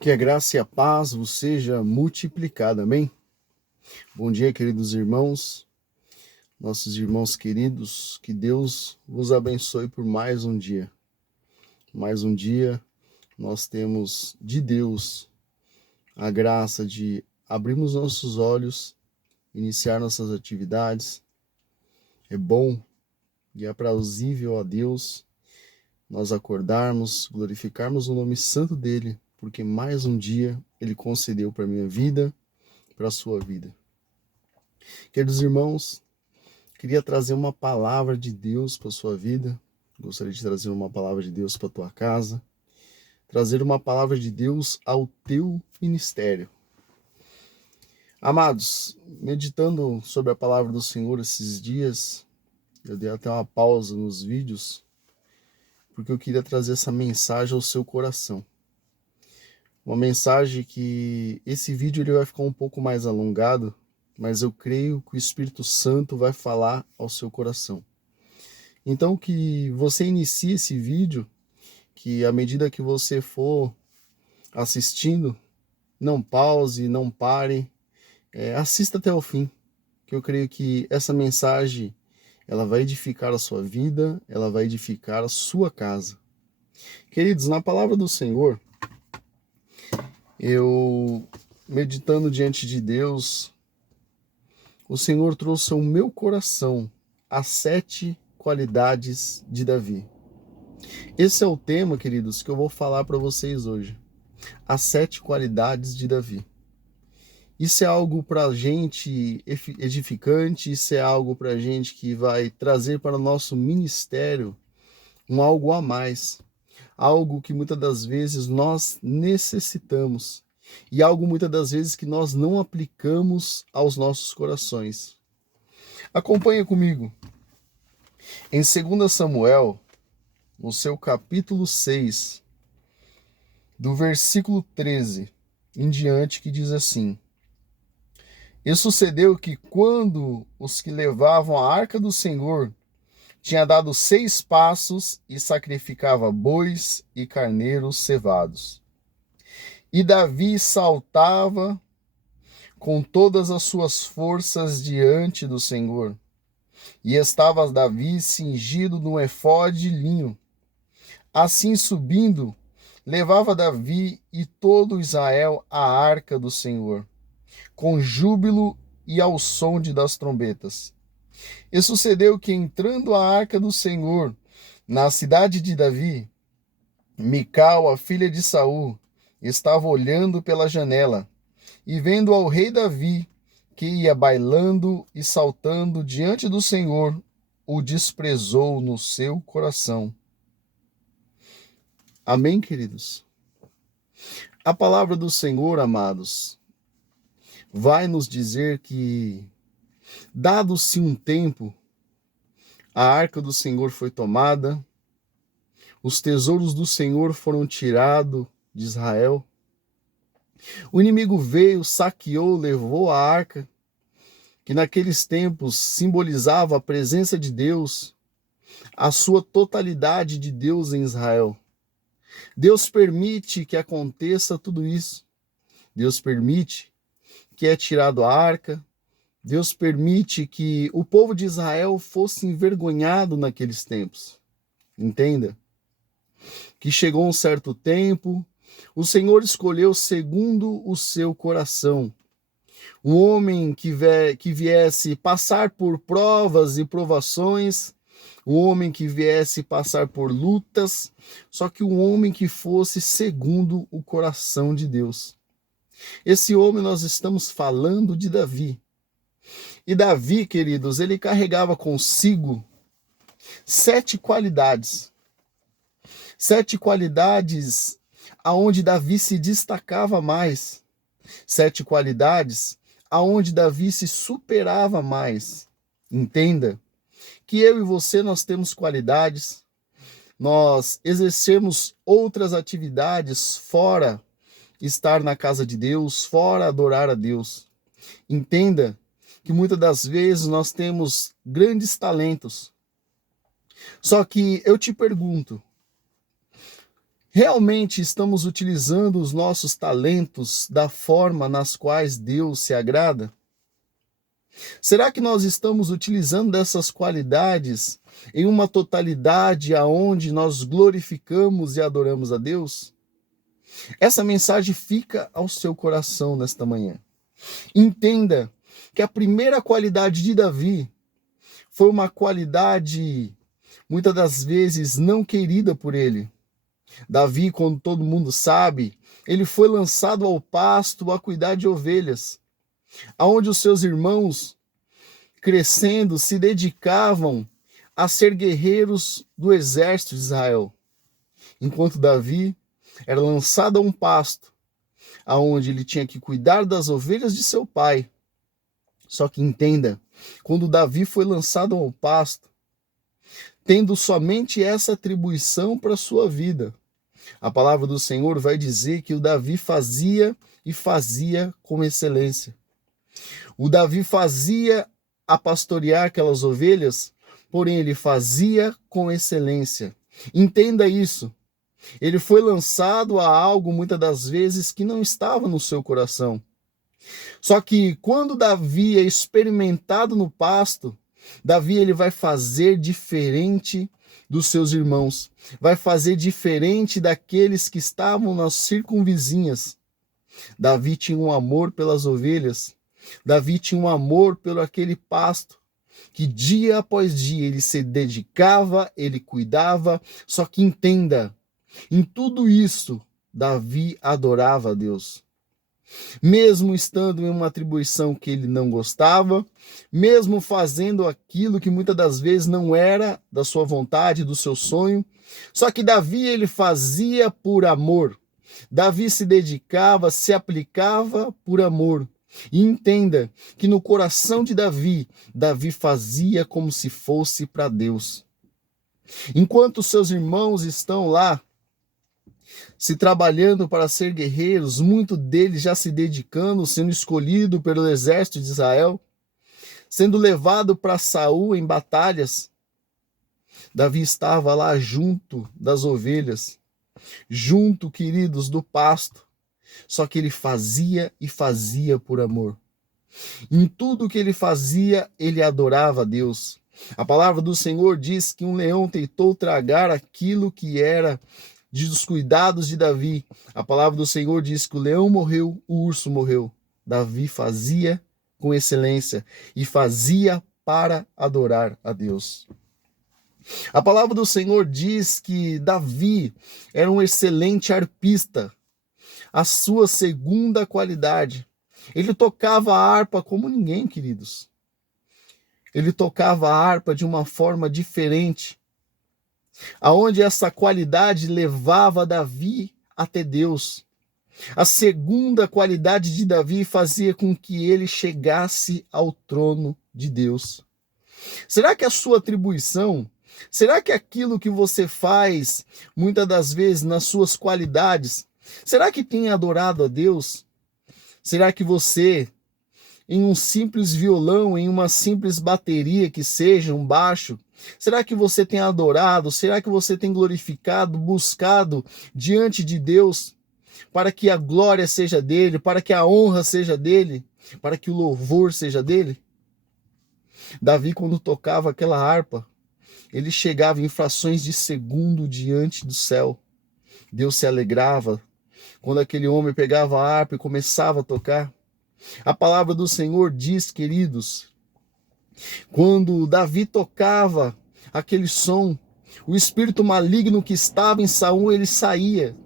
Que a graça e a paz vos seja multiplicada, amém? Bom dia, queridos irmãos, nossos irmãos queridos, que Deus vos abençoe por mais um dia. Mais um dia nós temos de Deus a graça de abrirmos nossos olhos, iniciar nossas atividades. É bom e é aprazível a Deus nós acordarmos, glorificarmos o nome santo dele, porque mais um dia ele concedeu para a minha vida, para a sua vida. Queridos irmãos, queria trazer uma palavra de Deus para a sua vida. Gostaria de trazer uma palavra de Deus para a tua casa. Trazer uma palavra de Deus ao teu ministério. Amados, meditando sobre a palavra do Senhor esses dias, eu dei até uma pausa nos vídeos, porque eu queria trazer essa mensagem ao seu coração. Uma mensagem que esse vídeo ele vai ficar um pouco mais alongado, mas eu creio que o Espírito Santo vai falar ao seu coração. Então que você inicie esse vídeo, que à medida que você for assistindo, não pause, não pare, assista até o fim, que eu creio que essa mensagem ela vai edificar a sua vida, ela vai edificar a sua casa. Queridos, na palavra do Senhor, eu meditando diante de Deus, o Senhor trouxe ao meu coração as 7 qualidades de Davi. Esse é o tema, queridos, que eu vou falar para vocês hoje. As 7 qualidades de Davi. Isso é algo para a gente edificante, isso é algo para a gente que vai trazer para o nosso ministério um algo a mais. Algo que muitas das vezes nós necessitamos. E algo muitas das vezes que nós não aplicamos aos nossos corações. Acompanha comigo. Em 2 Samuel, no seu capítulo 6, do versículo 13 em diante, que diz assim: E sucedeu que quando os que levavam a arca do Senhor tinha dado 6 passos e sacrificava bois e carneiros cevados, e Davi saltava com todas as suas forças diante do Senhor, e estava Davi cingido num efode de linho. Assim subindo, levava Davi e todo Israel a arca do Senhor, com júbilo e ao som das trombetas. E sucedeu que, entrando a arca do Senhor na cidade de Davi, Mical, a filha de Saul, estava olhando pela janela, e vendo ao rei Davi, que ia bailando e saltando diante do Senhor, o desprezou no seu coração. Amém, queridos? A palavra do Senhor, amados, vai nos dizer que, dado-se um tempo, a arca do Senhor foi tomada, os tesouros do Senhor foram tirados de Israel, o inimigo veio, saqueou, levou a arca, que naqueles tempos simbolizava a presença de Deus, a sua totalidade de Deus em Israel. Deus permite que aconteça tudo isso. Deus permite que é tirado a arca. Deus permite que o povo de Israel fosse envergonhado naqueles tempos. Entenda? Que chegou um certo tempo, o Senhor escolheu segundo o seu coração um homem que viesse passar por provas e provações, um homem que viesse passar por lutas, só que um homem que fosse segundo o coração de Deus. Esse homem nós estamos falando de Davi. E Davi, queridos, ele carregava consigo 7 qualidades. 7 qualidades aonde Davi se destacava mais. 7 qualidades aonde Davi se superava mais. Entenda que eu e você nós temos qualidades, nós exercemos outras atividades fora estar na casa de Deus, fora adorar a Deus. Entenda que muitas das vezes nós temos grandes talentos. Só que eu te pergunto, Realmente estamos utilizando os nossos talentos da forma nas quais Deus se agrada? Será que nós estamos utilizando dessas qualidades em uma totalidade aonde nós glorificamos e adoramos a Deus? Essa mensagem fica ao seu coração nesta manhã. Entenda que a primeira qualidade de Davi foi uma qualidade, muitas das vezes, não querida por ele. Davi, como todo mundo sabe, ele foi lançado ao pasto a cuidar de ovelhas, aonde os seus irmãos, crescendo, se dedicavam a ser guerreiros do exército de Israel, enquanto Davi era lançado a um pasto, aonde ele tinha que cuidar das ovelhas de seu pai. Só que entenda, quando Davi foi lançado ao pasto, tendo somente essa atribuição para a sua vida, a palavra do Senhor vai dizer que o Davi fazia e fazia com excelência. O Davi fazia a pastorear aquelas ovelhas, porém ele fazia com excelência. Entenda isso. Ele foi lançado a algo muitas das vezes que não estava no seu coração. Só que quando Davi é experimentado no pasto, Davi ele vai fazer diferente dos seus irmãos, vai fazer diferente daqueles que estavam nas circunvizinhas. Davi tinha um amor pelas ovelhas, Davi tinha um amor pelo aquele pasto, que dia após dia ele se dedicava, ele cuidava. Só que entenda, em tudo isso, Davi adorava a Deus. Mesmo estando em uma atribuição que ele não gostava, mesmo fazendo aquilo que muitas das vezes não era da sua vontade, do seu sonho, só que Davi ele fazia por amor. Davi se dedicava, se aplicava por amor. E entenda que no coração de Davi, Davi fazia como se fosse para Deus. Enquanto seus irmãos estão lá se trabalhando para ser guerreiros, muito deles já se dedicando, sendo escolhido pelo exército de Israel, sendo levado para Saul em batalhas. Davi estava lá junto das ovelhas, junto, queridos, do pasto. Só que ele fazia e fazia por amor. Em tudo que ele fazia, ele adorava a Deus. A palavra do Senhor diz que um leão tentou tragar aquilo que era dos cuidados de Davi. A palavra do Senhor diz que o leão morreu, o urso morreu. Davi fazia com excelência e fazia para adorar a Deus. A palavra do Senhor diz que Davi era um excelente arpista. A sua segunda qualidade, ele tocava a harpa como ninguém, queridos. Ele tocava a harpa de uma forma diferente, aonde essa qualidade levava Davi até Deus. A segunda qualidade de Davi fazia com que ele chegasse ao trono de Deus. Será que a sua atribuição, será que aquilo que você faz, muitas das vezes nas suas qualidades, será que tem adorado a Deus? Será que você, em um simples violão, em uma simples bateria que seja, um baixo, será que você tem adorado? Será que você tem glorificado, buscado diante de Deus para que a glória seja dele, para que a honra seja dele, para que o louvor seja dele? Davi, quando tocava aquela harpa, ele chegava em frações de segundo diante do céu. Deus se alegrava quando aquele homem pegava a harpa e começava a tocar. A palavra do Senhor diz, queridos, quando Davi tocava aquele som, o espírito maligno que estava em Saul, ele saía,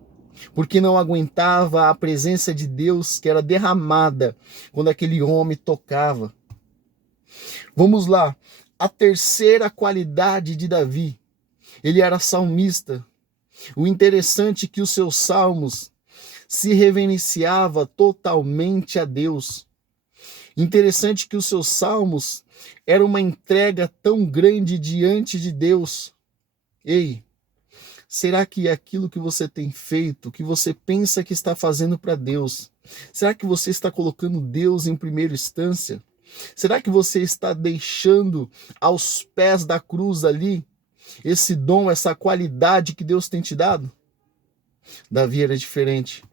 porque não aguentava a presença de Deus que era derramada quando aquele homem tocava. Vamos lá, a terceira qualidade de Davi, ele era salmista. O interessante é que os seus salmos se reverenciava totalmente a Deus. Interessante que os seus salmos eram uma entrega tão grande diante de Deus. Ei, será que aquilo que você tem feito, que você pensa que está fazendo para Deus, será que você está colocando Deus em primeira instância? Será que você está deixando aos pés da cruz ali esse dom, essa qualidade que Deus tem te dado? Davi era diferente.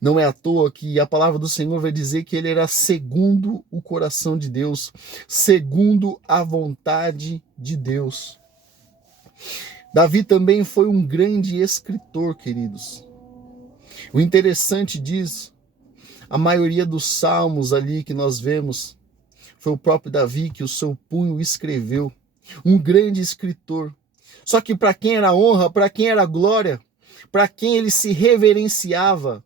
Não é à toa que a palavra do Senhor vai dizer que ele era segundo o coração de Deus, segundo a vontade de Deus. Davi também foi um grande escritor, queridos. O interessante disso, a maioria dos salmos ali que nós vemos, foi o próprio Davi que o seu punho escreveu. Um grande escritor. Só que para quem era honra, para quem era glória, para quem ele se reverenciava,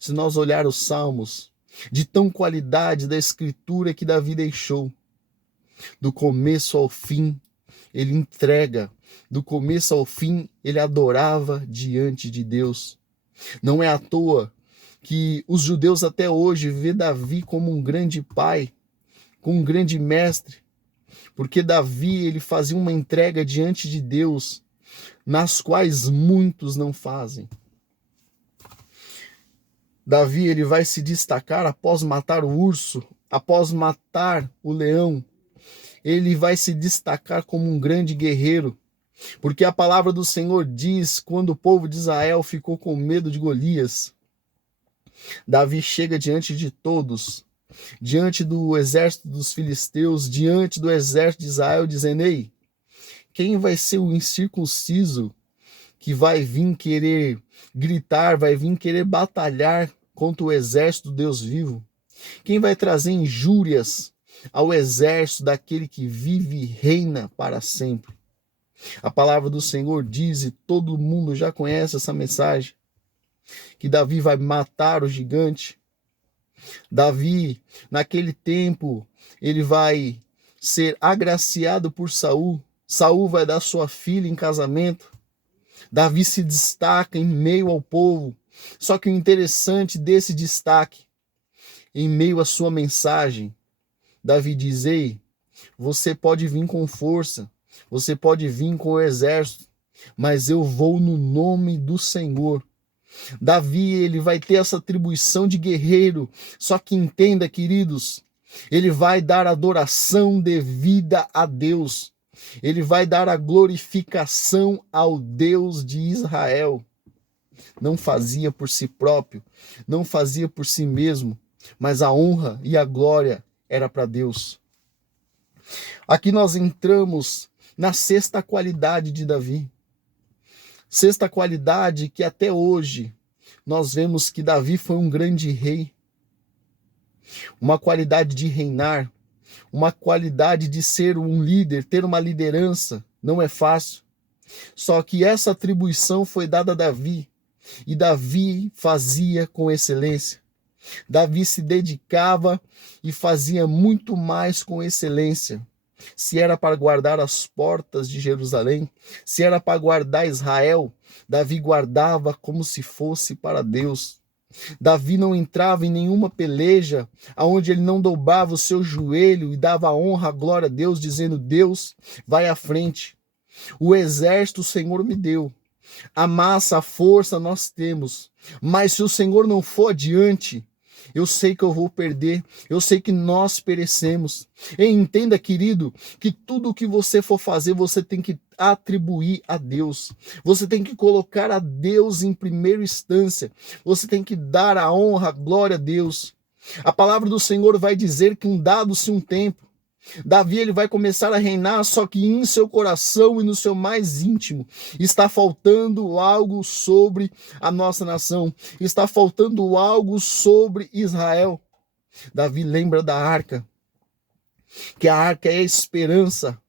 se nós olhar os salmos, de tão qualidade da escritura que Davi deixou, do começo ao fim, ele entrega, do começo ao fim, ele adorava diante de Deus. Não é à toa que os judeus até hoje vê Davi como um grande pai, como um grande mestre, porque Davi ele fazia uma entrega diante de Deus, nas quais muitos não fazem. Davi ele vai se destacar após matar o urso, após matar o leão. Ele vai se destacar como um grande guerreiro, porque a palavra do Senhor diz, quando o povo de Israel ficou com medo de Golias, Davi chega diante de todos, diante do exército dos filisteus, diante do exército de Israel, dizendo: ei, quem vai ser o incircunciso que vai vir querer gritar, vai vir querer batalhar contra o exército do Deus vivo? Quem vai trazer injúrias ao exército daquele que vive e reina para sempre? A palavra do Senhor diz, e todo mundo já conhece essa mensagem, que Davi vai matar o gigante. Davi, naquele tempo, ele vai ser agraciado por Saul. Saul vai dar sua filha em casamento. Davi se destaca em meio ao povo. Só que o interessante desse destaque, em meio à sua mensagem, Davi diz: ei, você pode vir com força, você pode vir com o exército, mas eu vou no nome do Senhor. Davi, ele vai ter essa atribuição de guerreiro, só que entenda, queridos, ele vai dar adoração devida a Deus. Ele vai dar a glorificação ao Deus de Israel. Não fazia por si próprio, não fazia por si mesmo, mas a honra e a glória era para Deus. Aqui nós entramos na sexta qualidade de Davi. Sexta qualidade que até hoje nós vemos que Davi foi um grande rei. Uma qualidade de reinar, uma qualidade de ser um líder, ter uma liderança, não é fácil. Só que essa atribuição foi dada a Davi, e Davi fazia com excelência. Davi se dedicava e fazia muito mais com excelência. Se era para guardar as portas de Jerusalém, se era para guardar Israel, Davi guardava como se fosse para Deus. Davi não entrava em nenhuma peleja onde ele não dobrava o seu joelho e dava honra, glória a Deus, dizendo: Deus, vai à frente. O exército o Senhor me deu. A massa, a força nós temos. Mas se o Senhor não for adiante, eu sei que eu vou perder, eu sei que nós perecemos. E entenda, querido, que tudo o que você for fazer, você tem que atribuir a Deus. Você tem que colocar a Deus em primeira instância. Você tem que dar a honra, a glória a Deus. A palavra do Senhor vai dizer que dado-se um tempo, Davi ele vai começar a reinar, só que em seu coração e no seu mais íntimo está faltando algo sobre a nossa nação, está faltando algo sobre Israel. Davi lembra da arca, que a arca é a esperança,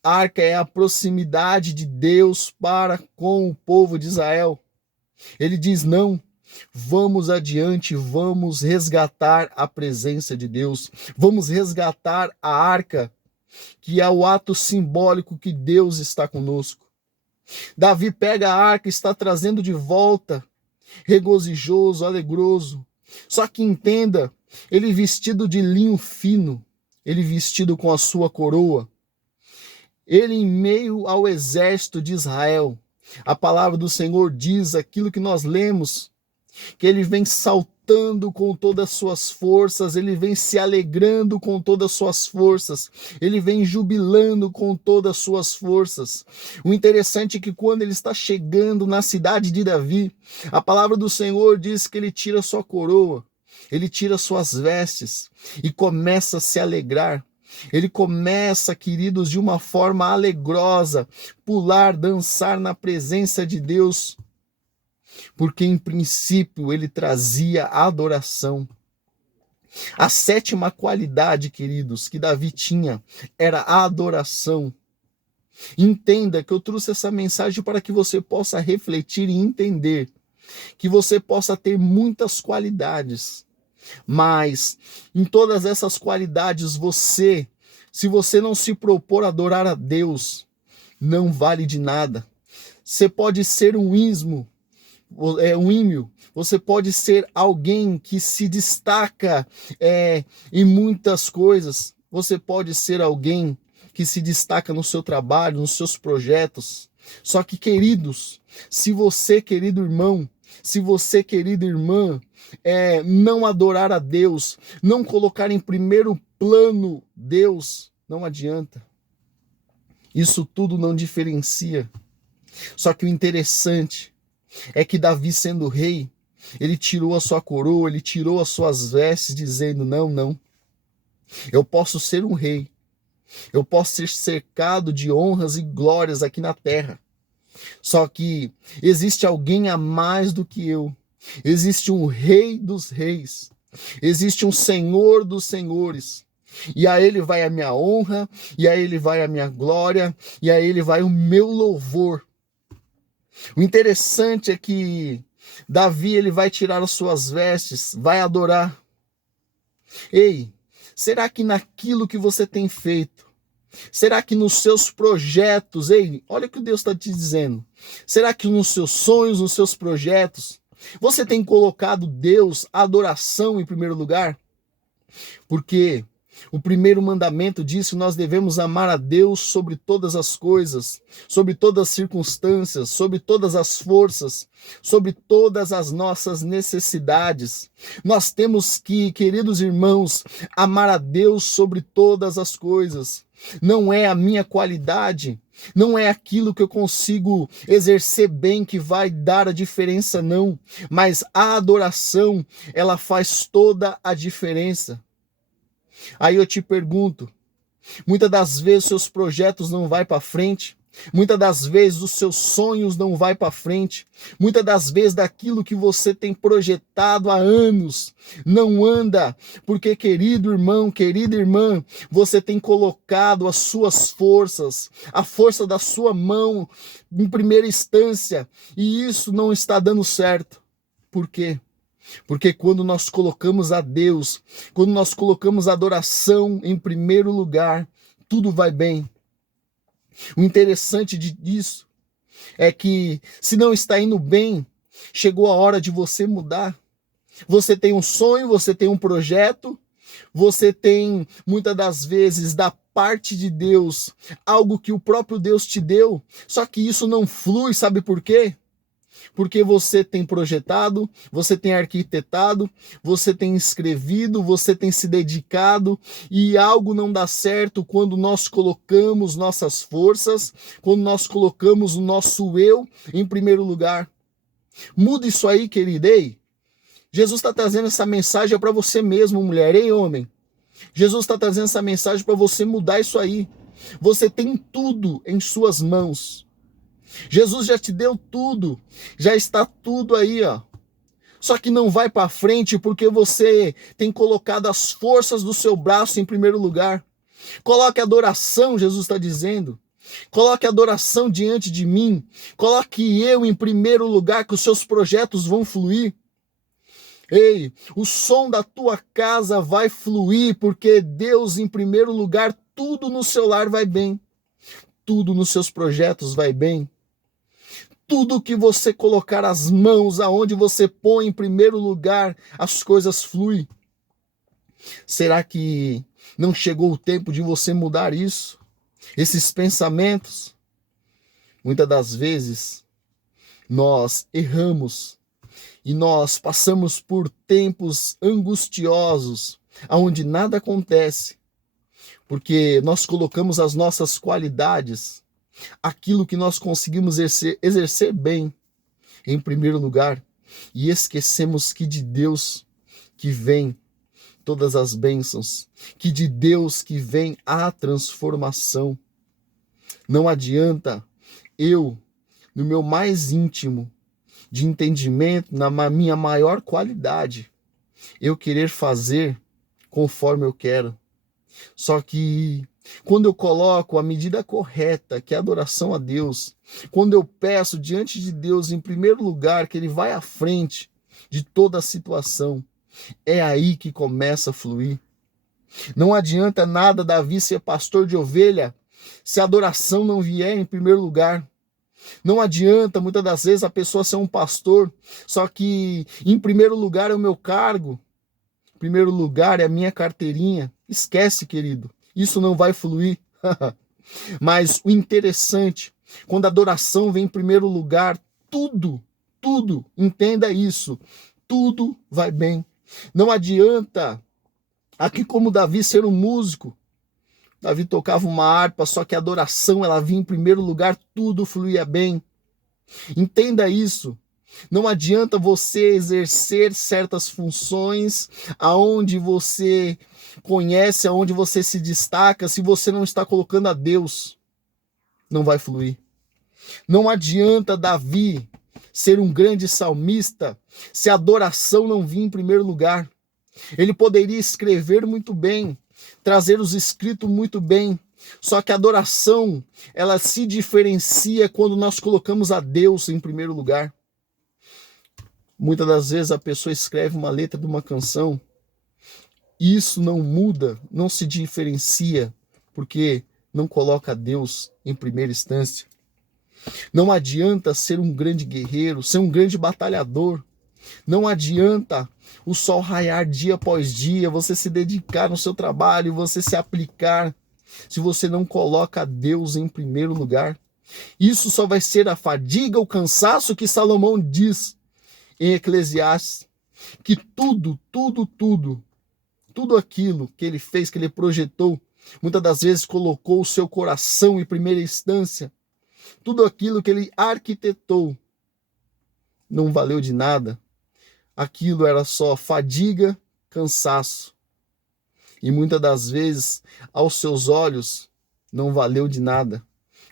a arca é a proximidade de Deus para com o povo de Israel. Ele diz: não, vamos adiante, vamos resgatar a presença de Deus, vamos resgatar a arca, que é o ato simbólico que Deus está conosco. Davi pega a arca e está trazendo de volta, regozijoso, alegroso. Só que entenda, ele vestido de linho fino, ele vestido com a sua coroa, ele em meio ao exército de Israel. A palavra do Senhor diz aquilo que nós lemos, que ele vem saltando exultando com todas as suas forças, ele vem se alegrando com todas as suas forças, ele vem jubilando com todas as suas forças. O interessante é que quando ele está chegando na cidade de Davi, a palavra do Senhor diz que ele tira sua coroa, ele tira suas vestes e começa a se alegrar. Ele começa, queridos, de uma forma alegrosa, pular, dançar na presença de Deus, porque em princípio ele trazia adoração. A sétima qualidade, queridos, que Davi tinha era a adoração. Entenda que eu trouxe essa mensagem para que você possa refletir e entender que você possa ter muitas qualidades, mas em todas essas qualidades se você não se propor a adorar a Deus, não vale de nada. Você pode ser um ímpio, você pode ser alguém que se destaca em muitas coisas, você pode ser alguém que se destaca no seu trabalho, nos seus projetos. Só que, queridos, se você, querido irmão, se você, querida irmã, não adorar a Deus, não colocar em primeiro plano Deus, não adianta. Isso tudo não diferencia. Só que o interessante é que Davi, sendo rei, ele tirou a sua coroa, ele tirou as suas vestes, dizendo: não, eu posso ser um rei, eu posso ser cercado de honras e glórias aqui na terra. Só que existe alguém a mais do que eu. Existe um rei dos reis. Existe um senhor dos senhores. E a ele vai a minha honra, e a ele vai a minha glória, e a ele vai o meu louvor. O interessante é que Davi, ele vai tirar as suas vestes, vai adorar. Ei, será que naquilo que você tem feito, será que nos seus projetos, ei, olha o que Deus está te dizendo. Será que nos seus sonhos, nos seus projetos, você tem colocado Deus, a adoração em primeiro lugar? Porque o primeiro mandamento diz que nós devemos amar a Deus sobre todas as coisas, sobre todas as circunstâncias, sobre todas as forças, sobre todas as nossas necessidades. Nós temos que, queridos irmãos, amar a Deus sobre todas as coisas. Não é a minha qualidade, não é aquilo que eu consigo exercer bem que vai dar a diferença, não. Mas a adoração, ela faz toda a diferença. Aí eu te pergunto, muitas das vezes seus projetos não vão para frente, muitas das vezes os seus sonhos não vão para frente, muitas das vezes daquilo que você tem projetado há anos não anda, porque, querido irmão, querida irmã, você tem colocado as suas forças, a força da sua mão em primeira instância, e isso não está dando certo. Por quê? Porque quando nós colocamos a Deus, quando nós colocamos a adoração em primeiro lugar, tudo vai bem. O interessante disso é que, se não está indo bem, chegou a hora de você mudar. Você tem um sonho, você tem um projeto, você tem, muitas das vezes, da parte de Deus, algo que o próprio Deus te deu, só que isso não flui, sabe por quê? Porque você tem projetado, você tem arquitetado, você tem escrevido, você tem se dedicado e algo não dá certo quando nós colocamos nossas forças, quando nós colocamos o nosso eu em primeiro lugar. Muda isso aí, querida. Ei, Jesus está trazendo essa mensagem para você mesmo, mulher. Ei, homem. Jesus está trazendo essa mensagem para você mudar isso aí. Você tem tudo em suas mãos. Jesus já te deu tudo, já está tudo aí, ó. Só que não vai para frente porque você tem colocado as forças do seu braço em primeiro lugar. Coloque adoração, Jesus está dizendo. Coloque adoração diante de mim. Coloque eu em primeiro lugar, que os seus projetos vão fluir. Ei, o som da tua casa vai fluir porque Deus em primeiro lugar, tudo no seu lar vai bem. Tudo nos seus projetos vai bem. Tudo que você colocar as mãos, aonde você põe em primeiro lugar, as coisas fluem. Será que não chegou o tempo de você mudar isso? Esses pensamentos? Muitas das vezes, nós erramos e nós passamos por tempos angustiosos, onde nada acontece, porque nós colocamos as nossas qualidades, aquilo que nós conseguimos exercer bem, em primeiro lugar, e esquecemos que de Deus que vem todas as bênçãos, que de Deus que vem a transformação. Não adianta eu, no meu mais íntimo de entendimento, na minha maior qualidade, eu querer fazer conforme eu quero. Só que quando eu coloco a medida correta, que é a adoração a Deus, quando eu peço diante de Deus, em primeiro lugar, que Ele vai à frente de toda a situação, é aí que começa a fluir. Não adianta nada Davi ser pastor de ovelha se a adoração não vier em primeiro lugar. Não adianta muitas das vezes a pessoa ser um pastor, só que em primeiro lugar é o meu cargo, em primeiro lugar é a minha carteirinha. Esquece, querido, isso não vai fluir. Mas o interessante, quando a adoração vem em primeiro lugar, tudo, entenda isso, tudo vai bem. Não adianta, aqui como Davi ser um músico, Davi tocava uma harpa, só que a adoração ela vinha em primeiro lugar, tudo fluía bem. Entenda isso. Não adianta você exercer certas funções aonde você conhece, aonde você se destaca, se você não está colocando a Deus, não vai fluir. Não adianta Davi ser um grande salmista se a adoração não vir em primeiro lugar. Ele poderia escrever muito bem, trazer os escritos muito bem, só que a adoração, ela se diferencia quando nós colocamos a Deus em primeiro lugar. Muitas das vezes a pessoa escreve uma letra de uma canção e isso não muda, não se diferencia, porque não coloca Deus em primeira instância. Não adianta ser um grande guerreiro, ser um grande batalhador. Não adianta o sol raiar dia após dia, você se dedicar no seu trabalho, você se aplicar, se você não coloca Deus em primeiro lugar. Isso só vai ser a fadiga, o cansaço que Salomão diz em Eclesiastes, que tudo aquilo que ele fez, que ele projetou, muitas das vezes colocou o seu coração em primeira instância, tudo aquilo que ele arquitetou não valeu de nada. Aquilo era só fadiga, cansaço. E muitas das vezes, aos seus olhos, não valeu de nada.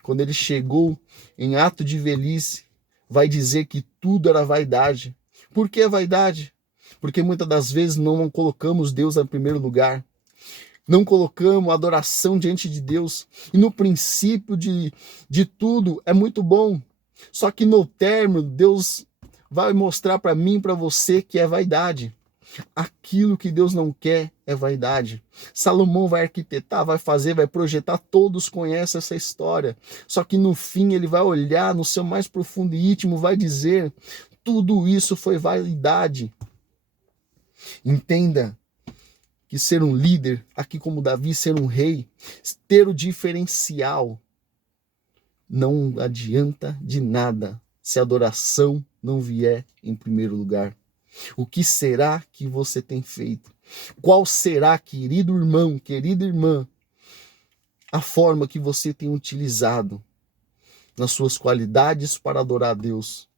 Quando ele chegou em ato de velhice, vai dizer que tudo era vaidade. Por que vaidade? Porque muitas das vezes não colocamos Deus em primeiro lugar. Não colocamos a adoração diante de Deus. E no princípio de tudo é muito bom. Só que no término, Deus vai mostrar para mim e para você que é vaidade. Aquilo que Deus não quer é vaidade. Salomão vai arquitetar, vai fazer, vai projetar, todos conhecem essa história. Só que no fim ele vai olhar no seu mais profundo e íntimo, vai dizer, tudo isso foi vaidade. Entenda que ser um líder, aqui como Davi, ser um rei, ter o diferencial, não adianta de nada se a adoração não vier em primeiro lugar. O que será que você tem feito? Qual será, querido irmão, querida irmã, a forma que você tem utilizado nas suas qualidades para adorar a Deus?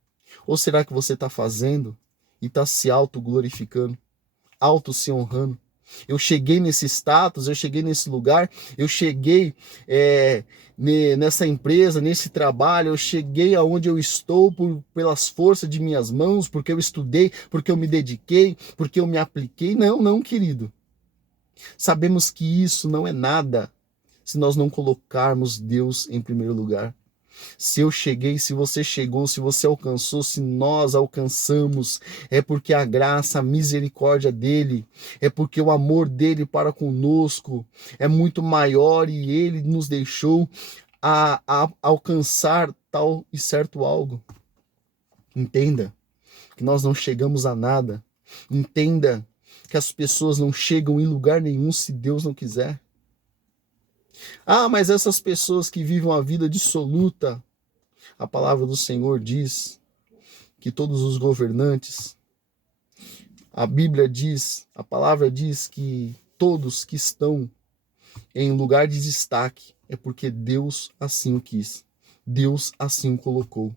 Ou será que você está fazendo e está se auto-glorificando, auto-se honrando? Eu cheguei nesse status, eu cheguei nesse lugar, eu cheguei nessa empresa, nesse trabalho, eu cheguei aonde eu estou pelas forças de minhas mãos, porque eu estudei, porque eu me dediquei, porque eu me apliquei. Não, querido. Sabemos que isso não é nada se nós não colocarmos Deus em primeiro lugar. Se eu cheguei, se você chegou, se você alcançou, se nós alcançamos, é porque a graça, a misericórdia dele, é porque o amor dele para conosco é muito maior e ele nos deixou a alcançar tal e certo algo. Entenda que nós não chegamos a nada. Entenda que as pessoas não chegam em lugar nenhum se Deus não quiser. Ah, mas essas pessoas que vivem uma vida dissoluta, a palavra do Senhor diz que todos os governantes A Bíblia diz, a palavra diz que todos que estão em lugar de destaque é porque Deus assim o quis. Deus assim o colocou.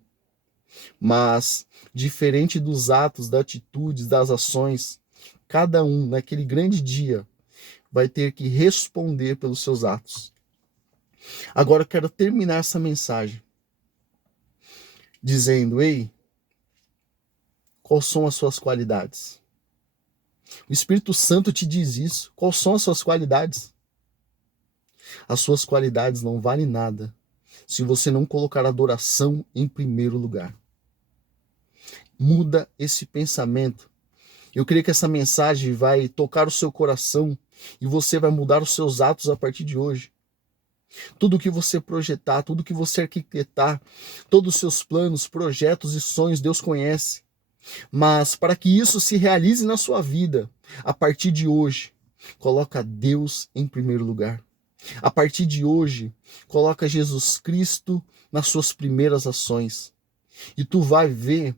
Mas, diferente dos atos, das atitudes, das ações, cada um, naquele grande dia, vai ter que responder pelos seus atos. Agora eu quero terminar essa mensagem dizendo: ei, quais são as suas qualidades? O Espírito Santo te diz isso. Quais são as suas qualidades? As suas qualidades não valem nada se você não colocar a adoração em primeiro lugar. Muda esse pensamento. Eu creio que essa mensagem vai tocar o seu coração e você vai mudar os seus atos a partir de hoje. Tudo que você projetar, tudo que você arquitetar, todos os seus planos, projetos e sonhos, Deus conhece. Mas para que isso se realize na sua vida, a partir de hoje, coloca Deus em primeiro lugar. A partir de hoje, coloca Jesus Cristo nas suas primeiras ações. E tu vai ver,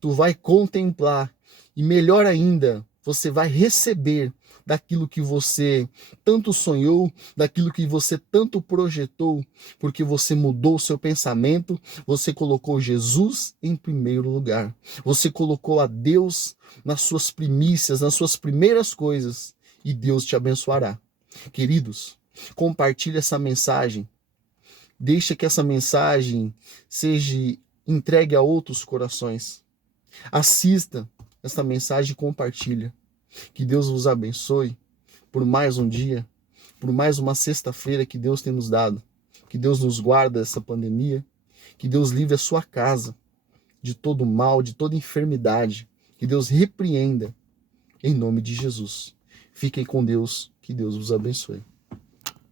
tu vai contemplar, e melhor ainda, você vai receber daquilo que você tanto sonhou, daquilo que você tanto projetou, porque você mudou o seu pensamento, você colocou Jesus em primeiro lugar. Você colocou a Deus nas suas primícias, nas suas primeiras coisas, e Deus te abençoará. Queridos, compartilhe essa mensagem. Deixa que essa mensagem seja entregue a outros corações. Assista essa mensagem e compartilha. Que Deus vos abençoe por mais um dia, por mais uma sexta-feira que Deus tem nos dado. Que Deus nos guarde dessa pandemia. Que Deus livre a sua casa de todo mal, de toda enfermidade. Que Deus repreenda em nome de Jesus. Fiquem com Deus. Que Deus vos abençoe.